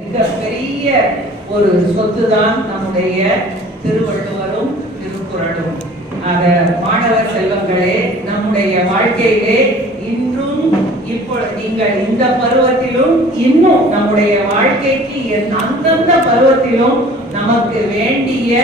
மிகப்பெரிய ஒரு சொத்துதான் நம்முடைய திருவள்ளுவரும் திருக்குறளும். ஆக மாணவர் செல்வங்களே, நம்முடைய வாழ்க்கையிலே இன்றும் இப்பொழுது நீங்கள் இந்த பருவத்திலும் இன்னும் நம்முடைய வாழ்க்கைக்கு அந்தந்த பருவத்திலும் நமக்கு வேண்டிய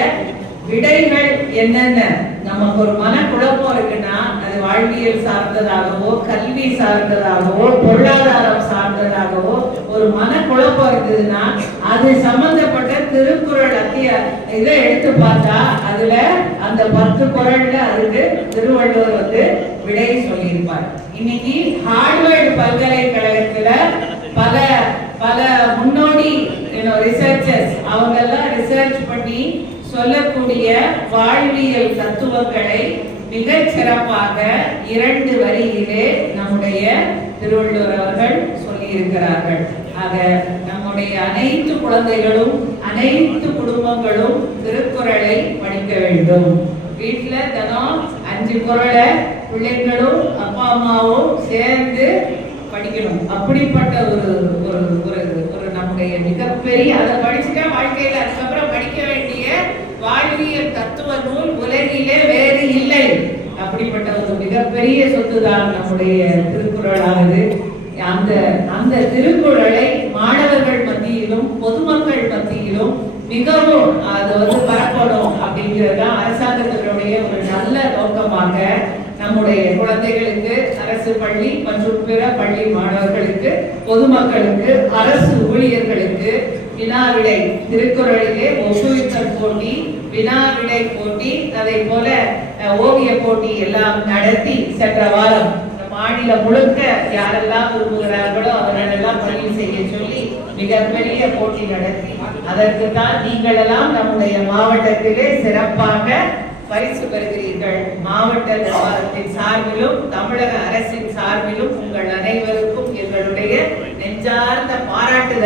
விடைகள் என்னென்ன, நமக்கு ஒரு மனக்குழப்பம் இருக்குன்னா அது வாழ்வியல் சார்ந்ததாகவோ கல்வி சார்ந்ததாகவோ பொருளாதாரம் சார்ந்ததாகவோ ஒரு மனக்குழப்பம் இருக்குதுன்னா அது சம்பந்தப்பட்ட திருக்குறள் இதை எடுத்து பார்த்தா அதுல அந்த 10 குறள்ல அதுக்கு திருவள்ளுவர் விடை சொல்லியிருப்பார். இன்னைக்கு ஹார்வர்டு பல்கலைக்கழகத்துல பல பல முன்னோடி ரிசர்ச்சர்ஸ் அவங்க எல்லாம் ரிசர்ச் பண்ணி சொல்லக்கூடிய வாழ்வியல் தத்துவங்களை மிகச் சிறப்பாக 2 வரியிலே நம்முடைய திருவள்ளுவர் அவர்கள் சொல்லியிருக்கிறார்கள். ஆக நம்முடைய அனைத்து குழந்தைகளும் அனைத்து குடும்பங்களும் திருக்குறளை படிக்க வேண்டும். வீட்டுல தினம் 5 குறளை பிள்ளைங்களும் அப்பா அம்மாவும் சேர்ந்து படிக்கணும். அப்படிப்பட்ட ஒரு ஒரு ஒரு நம்முடைய மிகப்பெரிய அதை படிச்சுட்டா வாழ்க்கையில அதுக்கப்புறம் படிக்க வேண்டிய வாழ்வியல் தத்துவ நூல் உலகிலே வேறு இல்லை. அப்படிப்பட்ட ஒரு மிகப்பெரிய சொத்து தான் நம்முடைய திருக்குறளானது. அந்த அந்த திருக்குறளை மாணவர்கள் மத்தியிலும் பொதுமக்கள் மத்தியிலும் மிகவும் அது பரப்பணும் அப்படிங்கிறதுதான் அரசாங்கத்தினுடைய ஒரு நல்ல நோக்கமாக நம்முடைய குழந்தைகளுக்கு, அரசு பள்ளி மற்றும் பிற பள்ளி மாணவர்களுக்கு, பொதுமக்களுக்கு, அரசு ஊழியர்களுக்கு வினாவிடை திருக்குறளிலே ஒப்புவித்தல் போட்டி, வினாவிடை போட்டி, அதே போல ஓவிய போட்டி எல்லாம் நடத்தி சென்ற வாரம் மாநிலம் முழுக்க யாரெல்லாம் விரும்புகிறார்களோ அவர்களெல்லாம் பதிவு செய்ய சொல்லி மிகப்பெரிய போட்டி நடத்தி அதற்கு தான் நீங்கள் எல்லாம் நம்முடைய மாவட்டத்திலே சிறப்பாக பரிசு பெறுகிறீர்கள். மாவட்ட நிர்வாகத்தின் சார்பிலும் தமிழக அரசின் சார்பிலும் உங்கள் அனைவருக்கும் எங்களுடைய நெஞ்சார்ந்த பாராட்டுதல்.